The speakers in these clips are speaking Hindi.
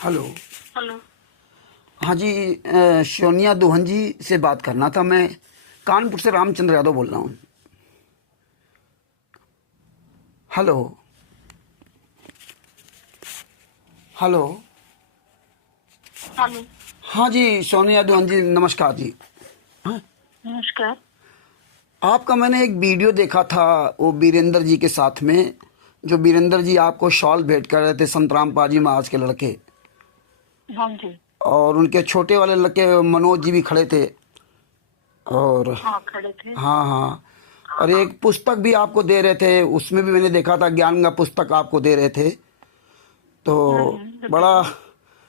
हेलो। हेलो। हाँ जी, सोनिया दुहन जी से बात करना था। मैं कानपुर से रामचंद्र यादव बोल रहा हूँ। Hello hello. हेलो। हाँ जी, सोनिया दुहन जी नमस्कार जी। हाँ, नमस्कार। आपका मैंने एक वीडियो देखा था वो वीरेंद्र जी के साथ में, जो वीरेंद्र जी आपको शॉल भेंट कर रहे थे संतराम पाजी महाराज के लड़के, हाँ जी। और उनके छोटे वाले लड़के मनोज जी भी खड़े थे। और हाँ, खड़े थे। हाँ हाँ, और एक पुस्तक भी आपको दे रहे थे, उसमें भी मैंने देखा था ज्ञान का पुस्तक आपको दे रहे थे। तो बड़ा बताइए।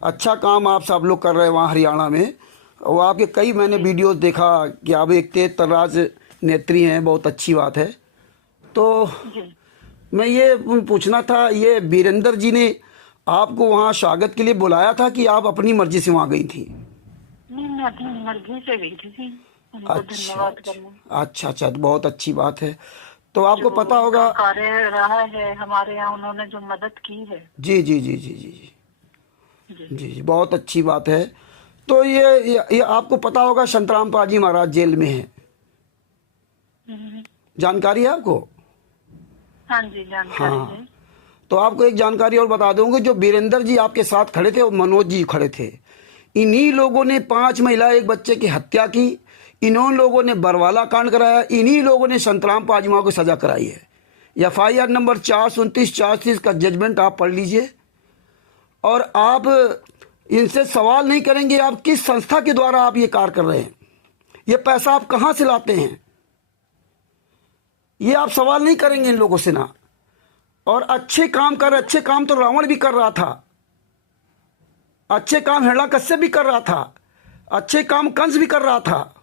अच्छा काम आप सब लोग कर रहे हैं वहाँ हरियाणा में। और आपके कई मैंने जी वीडियोस देखा कि आप एक तेज तर्राज नेत्री हैं, बहुत अच्छी बात है। तो जी। मैं ये पूछना था, ये वीरेंद्र जी ने आपको वहाँ स्वागत के लिए बुलाया था कि आप अपनी मर्जी से वहाँ गई थी? नहीं, मैं अपनी मर्जी से गई थी उनको अच्छा धन्यवाद करने। अच्छा अच्छा अच्छा, तो बहुत अच्छी बात है। तो जो आपको पता उनका होगा। कार्य रहा है हमारे यहाँ, उन्होंने जो मदद की है। जी जी जी जी जी जी जी। जी जी, बहुत अच्छी बात है। तो ये आपको पता होगा संतराम पाजी महाराज जेल में है, हम्म, जानकारी है आपको? हाँ जी, जानकारी हाँ, है। तो आपको एक जानकारी और बता दूंगा, जो वीरेंद्र जी आपके साथ खड़े थे और मनोज जी खड़े थे, इन्हीं लोगों ने 5 महिला एक बच्चे की हत्या की। इन्होंने लोगों ने बरवाला कांड कराया। इन्हीं लोगों ने संतराम पाजमा को सजा कराई है। FIR नंबर 429 430 का जजमेंट आप पढ़ लीजिए। और आप इनसे सवाल नहीं करेंगे आप किस संस्था के द्वारा आप ये कार्य कर रहे हैं, ये पैसा आप कहाँ से लाते हैं, ये आप सवाल नहीं करेंगे इन लोगों से ना। और अच्छे काम तो रावण भी कर रहा था, अच्छे काम हिरण्यकश्यप भी कर रहा था, अच्छे काम कंस भी कर रहा था।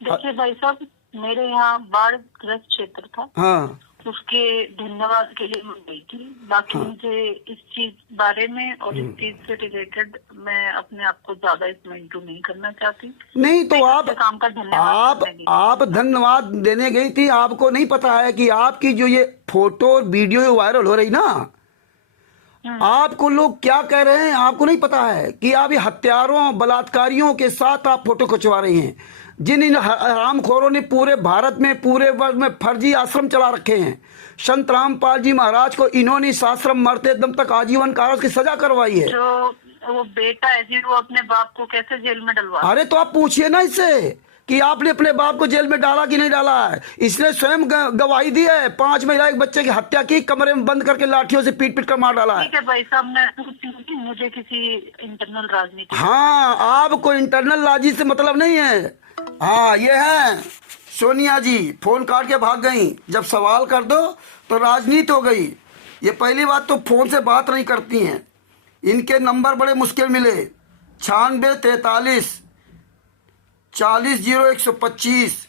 देखिए भाई साहब, मेरे यहाँ बाढ़ ग्रस्त क्षेत्र था, हाँ उसके धन्यवाद के लिए मैं गई थी। बाकी हाँ। मुझे इस चीज बारे में और इस चीज से रिलेटेड मैं अपने आप को ज्यादा इसमें इंटू नहीं करना चाहती। नहीं मैं तो एक आप अच्छे काम का धन्यवाद आप करने गई आप थी। धन्यवाद देने गई थी। आपको नहीं पता है कि आपकी जो ये फोटो और वीडियो वायरल हो रही ना, हम्म। आपको लोग क्या कह रहे हैं आपको नहीं पता है कि आप ये हत्यारों बलात्कारियों के साथ आप फोटो खिंचवा रही हैं। जिन इन हरामखोरों ने पूरे भारत में पूरे वर्ल्ड में फर्जी आश्रम चला रखे हैं, संत रामपाल जी महाराज को इन्होंने इस आश्रम मरते दम तक आजीवन कारावास की सजा करवाई है। जो वो बेटा है जी, वो अपने बाप को कैसे जेल में डलवा अरे तो आप पूछिए ना इससे कि आपने अपने बाप को जेल में डाला कि नहीं डाला है। इसने स्वयं गवाही दी है। 5 महिला एक बच्चे की हत्या की, कमरे में बंद करके लाठियों से पीट पीट कर मार डाला है। ठीक है भाई साहब, मैं पूछती हूँ कि मुझे किसी इंटरनल राजनीति हाँ, आपको इंटरनल राजी से मतलब नहीं है। हाँ, ये है सोनिया जी, फोन काट के भाग गई। जब सवाल कर दो तो राजनीति हो गई। ये पहली बात तो फोन से बात नहीं करती हैं। इनके नंबर बड़े मुश्किल मिले। 9643 400125।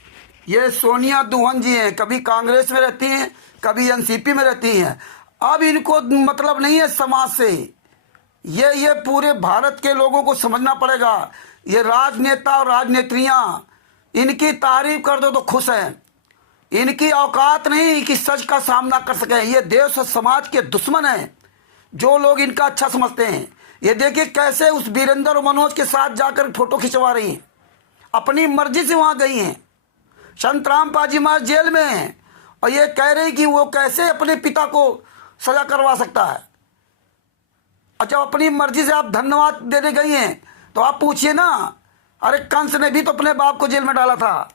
ये सोनिया दुहन जी हैं, कभी कांग्रेस में रहती हैं, कभी NCP में रहती हैं। अब इनको मतलब नहीं है समाज से। ये पूरे भारत के लोगों को समझना पड़ेगा। ये राजनेता और राजनेत्रियां, इनकी तारीफ कर दो तो खुश हैं। इनकी औकात नहीं कि सच का सामना कर सकें। ये देश और समाज के दुश्मन हैं जो लोग इनका अच्छा समझते हैं। ये देखिए कैसे उस वीरेंद्र और मनोज के साथ जाकर फोटो खिंचवा रही हैं, अपनी मर्जी से वहां गई हैं। संत रामपाल महाराज जेल में हैं और ये कह रही कि वो कैसे अपने पिता को सजा करवा सकता है। अच्छा, अपनी मर्जी से आप धन्यवाद देने गई हैं तो आप पूछिए ना, अरे कंस ने भी तो अपने बाप को जेल में डाला था।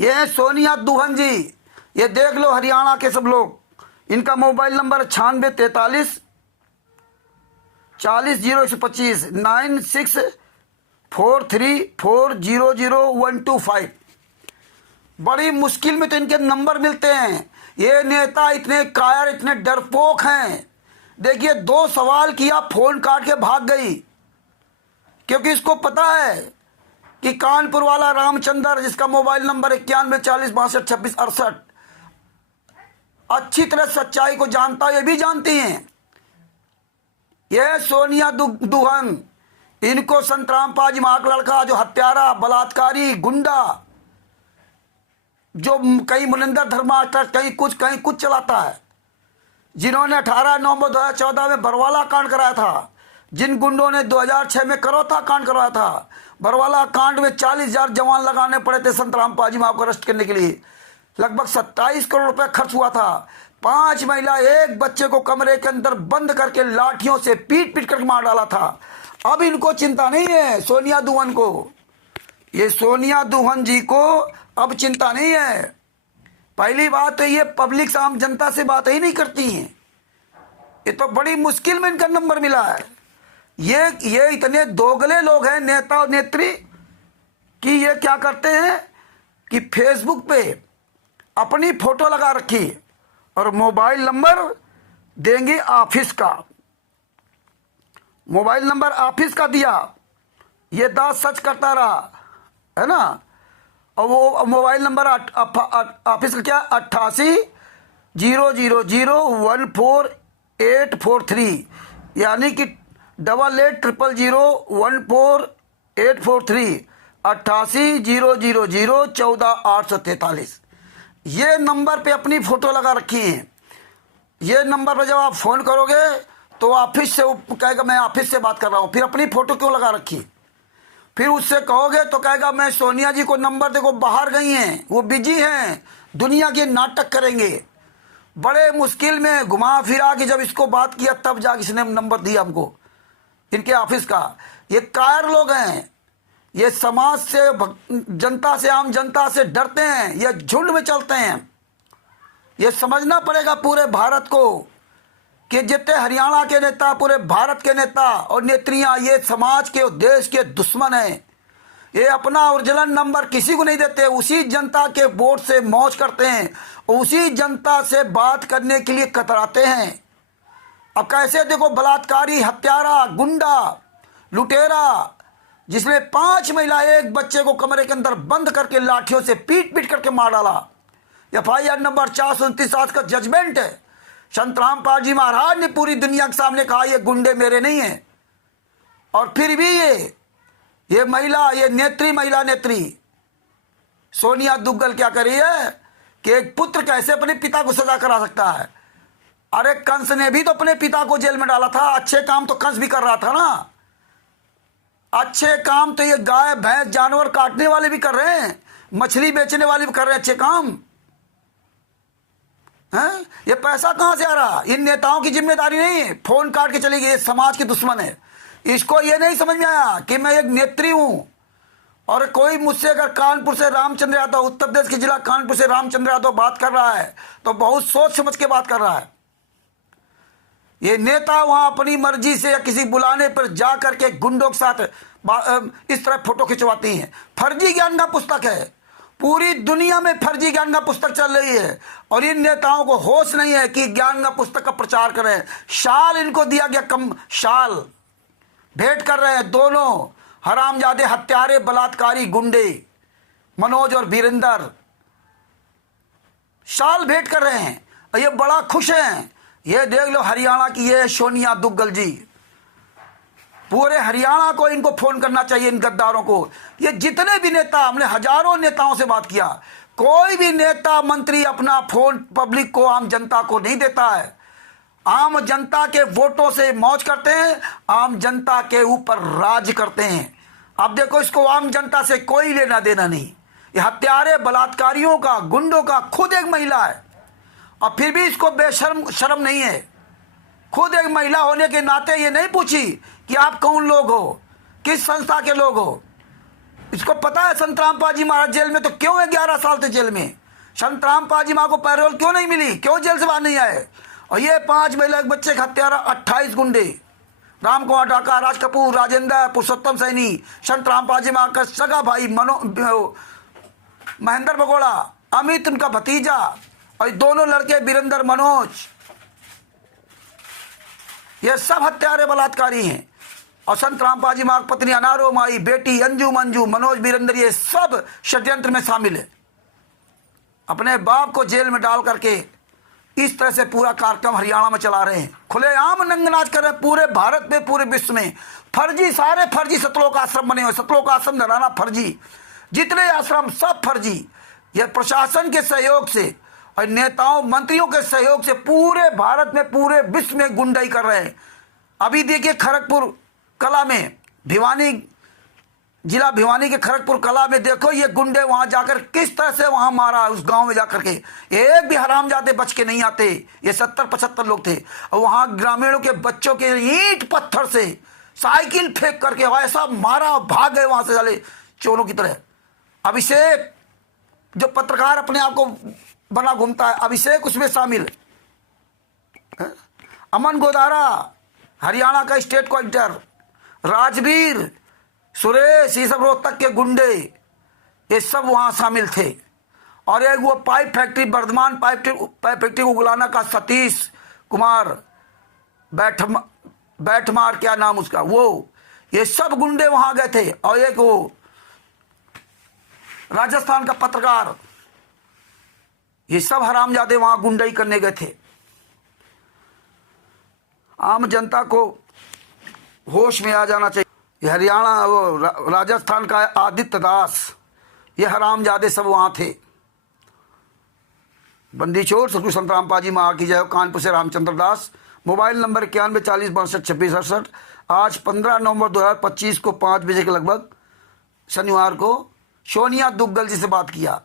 ये है सोनिया दुहन जी, ये देख लो हरियाणा के सब लोग। इनका मोबाइल नंबर 9643 400125 9643400125। बड़ी मुश्किल में तो इनके नंबर मिलते हैं। ये नेता इतने कायर, इतने डरपोक हैं। देखिए, 2 सवाल किया, फोन काट के भाग गई, क्योंकि इसको पता है कि कानपुर वाला रामचंद्र, जिसका मोबाइल नंबर 914062622668, अच्छी तरह सच्चाई को जानता है। ये भी जानती हैं। ये सोनिया दुहन, इनको संत रामपाल जी महाराज का लड़का जो हत्यारा, बलात्कारी, गुंडा, जो कहीं मुनिंदर धर्माष्टर, कहीं कुछ चलाता है, जिन्होंने 18 नवंबर 2014 में बरवाला कांड कराया था, जिन गुंडों ने 2006 में करौता कांड करवाया था। बरवाला कांड में 40,000 जवान लगाने पड़े थे संतराम पाजी माँ को अरेस्ट करने के लिए। लगभग 27 करोड़ रुपए खर्च हुआ था। 5 महिला, 1 बच्चे को कमरे के अंदर बंद करके लाठियों से पीट पीट कर मार डाला था। अब इनको चिंता नहीं है, सोनिया दुहन को, ये सोनिया दुहन जी को अब चिंता नहीं है। पहली बात तो ये पब्लिक आम जनता से बात ही नहीं करती हैं। ये तो बड़ी मुश्किल में इनका नंबर मिला है। ये इतने दोगले लोग हैं नेता और नेत्री कि ये क्या करते हैं कि फेसबुक पे अपनी फोटो लगा रखी और मोबाइल नंबर देंगे ऑफिस का। मोबाइल नंबर ऑफिस का दिया, ये दांत सच करता रहा, है ना। और वो मोबाइल नंबर ऑफिस का क्या, 8800014843, यानी कि 8800014843, 8800014843। ये नंबर पे अपनी फोटो लगा रखी है। ये नंबर पे जब आप फोन करोगे तो ऑफिस से कहेगा मैं ऑफिस से बात कर रहा हूं। फिर अपनी फोटो क्यों लगा रखी? फिर उससे कहोगे तो कहेगा मैं सोनिया जी को नंबर देखो, बाहर गई हैं, वो बिजी हैं, दुनिया के नाटक करेंगे। बड़े मुश्किल में घुमा फिरा के जब इसको बात किया तब जाके इसने नंबर दिया हमको, इनके ऑफिस का। ये कायर लोग हैं, ये समाज से, जनता से, आम जनता से डरते हैं, ये झुंड में चलते हैं। ये समझना पड़ेगा पूरे भारत को कि जितने हरियाणा के नेता, पूरे भारत के नेता और नेत्रियां, ये समाज के और देश के दुश्मन हैं। ये अपना ओरिजिनल नंबर किसी को नहीं देते, उसी जनता के वोट से मौज करते हैं, उसी जनता से बात करने के लिए कतराते हैं। अब कैसे देखो, बलात्कारी, हत्यारा, गुंडा, लुटेरा, जिसने 5 महिला, 1 बच्चे को कमरे के अंदर बंद करके लाठियों से पीट पीट करके मार डाला। FIR नंबर 429 का जजमेंट है। संतराम पाजी महाराज ने पूरी दुनिया के सामने कहा ये गुंडे मेरे नहीं हैं। और फिर भी ये महिला, ये महिला नेत्री सोनिया दुग्गल क्या करी है कि एक पुत्र कैसे अपने पिता को सजा करा सकता है। अरे कंस ने भी तो अपने पिता को जेल में डाला था। अच्छे काम तो कंस भी कर रहा था ना। अच्छे काम तो ये गाय भैंस जानवर काटने वाले भी कर रहे हैं, मछली बेचने वाले भी कर रहे हैं अच्छे काम हैं। ये पैसा कहां से आ रहा? इन नेताओं की जिम्मेदारी नहीं है, फोन काट के चली गई, ये समाज के दुश्मन है। इसको ये नहीं समझ में आया कि मैं एक नेत्री हूं और कोई मुझसे अगर कानपुर से रामचंद्र यादव, उत्तर प्रदेश के जिला कानपुर से रामचंद्र यादव बात कर रहा है तो बहुत सोच समझ के बात कर रहा है। ये नेता वहां अपनी मर्जी से या किसी बुलाने पर जा करके गुंडों के साथ इस तरह फोटो खिंचवाती हैं। फर्जी ज्ञान का पुस्तक है, पूरी दुनिया में फर्जी ज्ञान का पुस्तक चल रही है और इन नेताओं को होश नहीं है कि ज्ञान का पुस्तक का प्रचार करें। शाल इनको दिया गया, कम शाल भेंट कर रहे हैं दोनों हरामजादे, हत्यारे, बलात्कारी, गुंडे मनोज और वीरेंद्र शाल भेंट कर रहे हैं और ये बड़ा खुश हैं। ये देख लो हरियाणा की ये सोनिया दुग्गल जी, पूरे हरियाणा को इनको फोन करना चाहिए, इन गद्दारों को। ये जितने भी नेता, हमने हजारों नेताओं से बात किया, कोई भी नेता मंत्री अपना फोन पब्लिक को, आम जनता को नहीं देता है। आम जनता के वोटों से मौज करते हैं, आम जनता के ऊपर राज करते हैं। अब देखो, इसको आम जनता से कोई लेना देना नहीं। ये हत्यारे, बलात्कारियों का, गुंडों का खुद एक महिला है और फिर भी इसको शर्म नहीं है। खुद एक महिला होने के नाते ये नहीं पूछी कि आप कौन लोग हो, किस संस्था के लोग हो। इसको पता है संतराम पाजी महाराज जेल में तो क्यों है, 11 साल से जेल में। संतराम पाजी माँ को पैरोल क्यों नहीं मिली, क्यों जेल से बाहर नहीं आए। और ये 5 महिला, 1 बच्चे का हत्यारा, 28 गुंडे, राम कुमार डाका, राज कपूर, राजेंद्र, पुरुषोत्तम सैनी, संतराम पाजी माँ का सगा भाई महेंद्र भगोड़ा, अमित उनका भतीजा और दोनों लड़के वीरेंद्र, मनोज, ये सब हत्यारे, बलात्कारी हैं। और संतराम पाजी माँ की पत्नी अनारो माई, बेटी अंजू मंजू, मनोज, वीरेंद्र, ये सब षड्यंत्र में शामिल है। अपने बाप को जेल में डाल करके इस तरह से पूरा कार्यक्रम हरियाणा में चला रहे हैं। खुलेआम नंगनाच कर रहे हैं पूरे भारत में, पूरे विश्व में। फर्जी, सारे फर्जी सतलोक आश्रम बने हुए, सतलोक आश्रम धराना फर्जी, जितने आश्रम सब फर्जी। यह प्रशासन के सहयोग से और नेताओं मंत्रियों के सहयोग से पूरे भारत में, पूरे विश्व में गुंडाई कर रहे हैं। अभी देखिए खड़गपुर कला में, जिला भिवानी के खड़गपुर कला में देखो, ये गुंडे वहां जाकर किस तरह से वहां मारा, उस गांव में जाकर के एक भी हरामजादे बच के नहीं आते। ये 70-75 लोग थे और वहां ग्रामीणों के बच्चों के ईंट पत्थर से, साइकिल फेंक करके ऐसा मारा, भाग गए वहां से साले चोरों की तरह। अभिषेक जो पत्रकार अपने आप को बना घूमता है, अभिषेक उसमें शामिल, अमन गोदारा हरियाणा का स्टेट कलेक्टर, राजवीर, सुरेश, ये सब रोहतक के गुंडे, ये सब वहां शामिल थे। और एक वो pipe factory, Vardhman pipe factory Uglana का सतीश कुमार बैठमार, क्या नाम उसका, वो, ये सब गुंडे वहां गए थे। और एक वो राजस्थान का पत्रकार, ये सब हरामजादे वहां गुंडाई करने गए थे। आम जनता को होश में आ जाना चाहिए। ये हरियाणा, वो राजस्थान का आदित्य दास, ये हरामजादे सब वहां थे। बंदी चोर सतगुरु संत रामपाल महा की जय। कानपुर से रामचंद्र दास। Mobile number 9140 62 26 68। आज 15 नवंबर 2025 को 5 बजे के लगभग शनिवार को सोनिया दुग्गल जी से बात किया।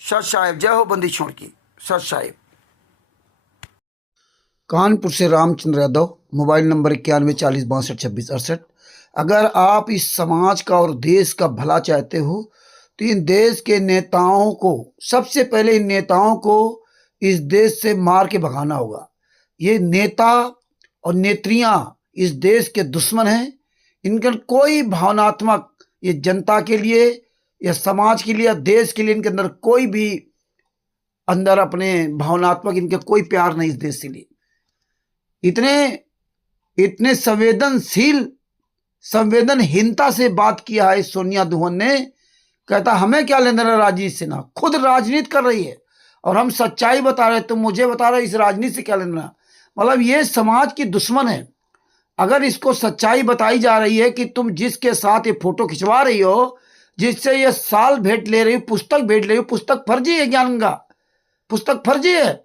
सच साहेब, जय हो बंदी छोड़ की, सच साहेब। कानपुर से रामचंद्र यादव। Mobile number 9140 62 26 68। अगर आप इस समाज का और देश का भला चाहते हो तो इन देश के नेताओं को, सबसे पहले इन नेताओं को इस देश से मार के भगाना होगा। ये नेता और नेत्रियां इस देश के दुश्मन हैं। इनका कोई भावनात्मक, ये जनता के लिए या समाज के लिए या देश के लिए इनके अंदर कोई भी अंदर अपने भावनात्मक इनके कोई प्यार नहीं इस देश के लिए। इतने संवेदनहीनता से बात किया है सोनिया दुहन ने। कहता हमें क्या लेना देना राजनीति से, ना खुद राजनीति कर रही है और हम सच्चाई बता रहे, तुम मुझे बता रहे इस राजनीति से क्या लेना। मतलब ये समाज की दुश्मन है। अगर इसको सच्चाई बताई जा रही है कि तुम जिसके साथ ये फोटो खिंचवा रही हो, जिससे ये साल भेंट ले रही हो, पुस्तक भेंट ले रही हो, पुस्तक फर्जी है, ज्ञानगंगा पुस्तक फर्जी है।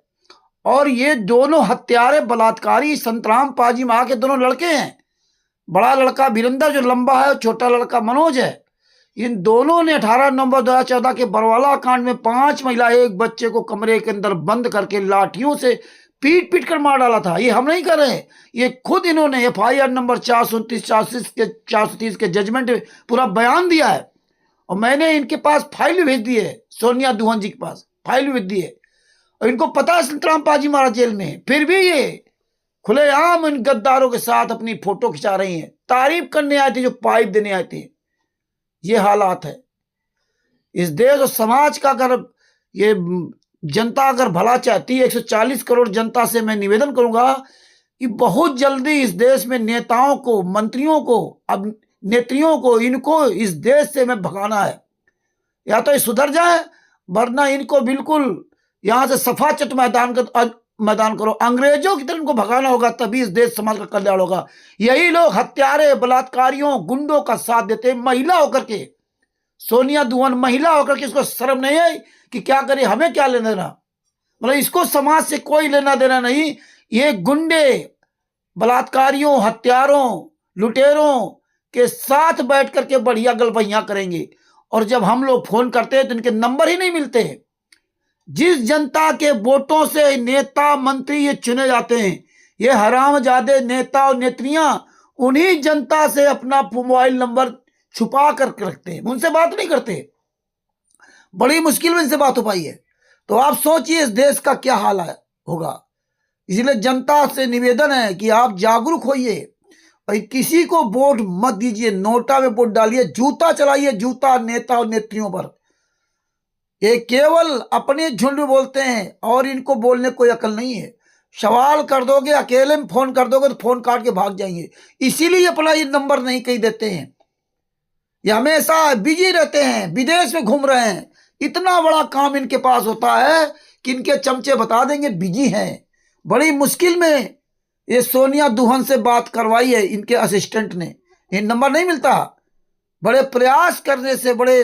और ये दोनों हत्यारे, बलात्कारी संतराम पाजी महा के दोनों लड़के हैं। बड़ा लड़का वीरेंद्र जो लंबा है, छोटा लड़का मनोज है। इन दोनों ने 18 नवंबर 2014 के बरवाला कांड में 5 महिला, एक बच्चे को कमरे के अंदर बंद करके लाठियों से पीट पीट कर मार डाला था। ये हम नहीं कर रहे, ये खुद इन्होंने FIR नंबर 429 के जजमेंट में पूरा बयान दिया है। और मैंने इनके पास फाइल भेज दी है, सोनिया दुहन जी के पास फाइल भेज दी है। और इनको पता है संतराम पाजी महाराज जेल में, फिर भी ये खुलेआम इन गद्दारों के साथ अपनी फोटो खिंचा रही हैं। तारीफ करने आए थे, जो पाइप देने आए थे। ये हालात है इस देश और समाज का। अगर ये जनता अगर भला चाहती है, 140 करोड़ जनता से मैं निवेदन करूंगा कि बहुत जल्दी इस देश में नेताओं को, मंत्रियों को, अब नेत्रियों को, इनको इस देश से मैं भगाना है। या तो ये सुधर जाए, वरना इनको बिल्कुल यहां से सफा चट मैदान करो। अंग्रेजों की तरह इनको भगाना होगा, तभी इस देश समाज का कल्याण होगा। यही लोग हत्यारे, बलात्कारियों, गुंडों का साथ देते हैं, महिला होकर के। सोनिया दुहन महिला होकर के इसको शर्म नहीं है कि क्या करे, हमें क्या लेना देना। मतलब इसको समाज से कोई लेना देना नहीं। ये गुंडे, बलात्कारियों, हत्यारों, लुटेरों के साथ बैठ करके बढ़िया गलबैया करेंगे। और जब हम लोग फोन करते हैं तो इनके नंबर ही नहीं मिलते हैं। जिस जनता के वोटों से नेता मंत्री ये चुने जाते हैं, ये हरामजादे नेता और नेत्रियां उन्हीं जनता से अपना मोबाइल नंबर छुपा कर रखते हैं, उनसे बात नहीं करते। बड़ी मुश्किल में इनसे बात हो पाई है। तो आप सोचिए इस देश का क्या हाल होगा। इसलिए जनता से निवेदन है कि आप जागरूक होइए और किसी को वोट मत दीजिए, नोटा में वोट डालिए, जूता चलाइए, जूता नेता और नेत्रियों पर। ये केवल अपने झुंड में बोलते हैं और इनको बोलने कोई अकल नहीं है। सवाल कर दोगे, अकेले में फोन कर दोगे तो फोन काट के भाग जाएंगे। इसीलिए अपना ये नंबर नहीं कहीं देते हैं। ये हमेशा बिजी रहते हैं, विदेश में घूम रहे हैं। इतना बड़ा काम इनके पास होता है कि इनके चमचे बता देंगे बिजी हैं। बड़ी मुश्किल में ये सोनिया दुहन से बात करवाई है इनके असिस्टेंट ने। ये नंबर नहीं मिलता। बड़े प्रयास करने से, बड़े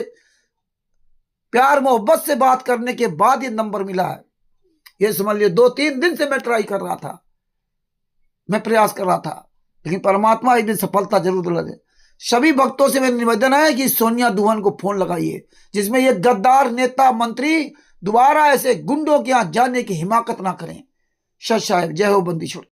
प्यार मोहब्बत से बात करने के बाद ये नंबर मिला है। ये समझ लियो 2-3 दिन से मैं ट्राई कर रहा था, मैं प्रयास कर रहा था, लेकिन परमात्मा एक दिन सफलता जरूर दिला दे। सभी भक्तों से मेरा निवेदन है कि सोनिया दुहान को फोन लगाइए, जिसमें ये गद्दार नेता मंत्री दोबारा ऐसे गुंडों के यहां जाने की हिमाकत ना करें। सच साहेब, जय हो बंदी छोड़।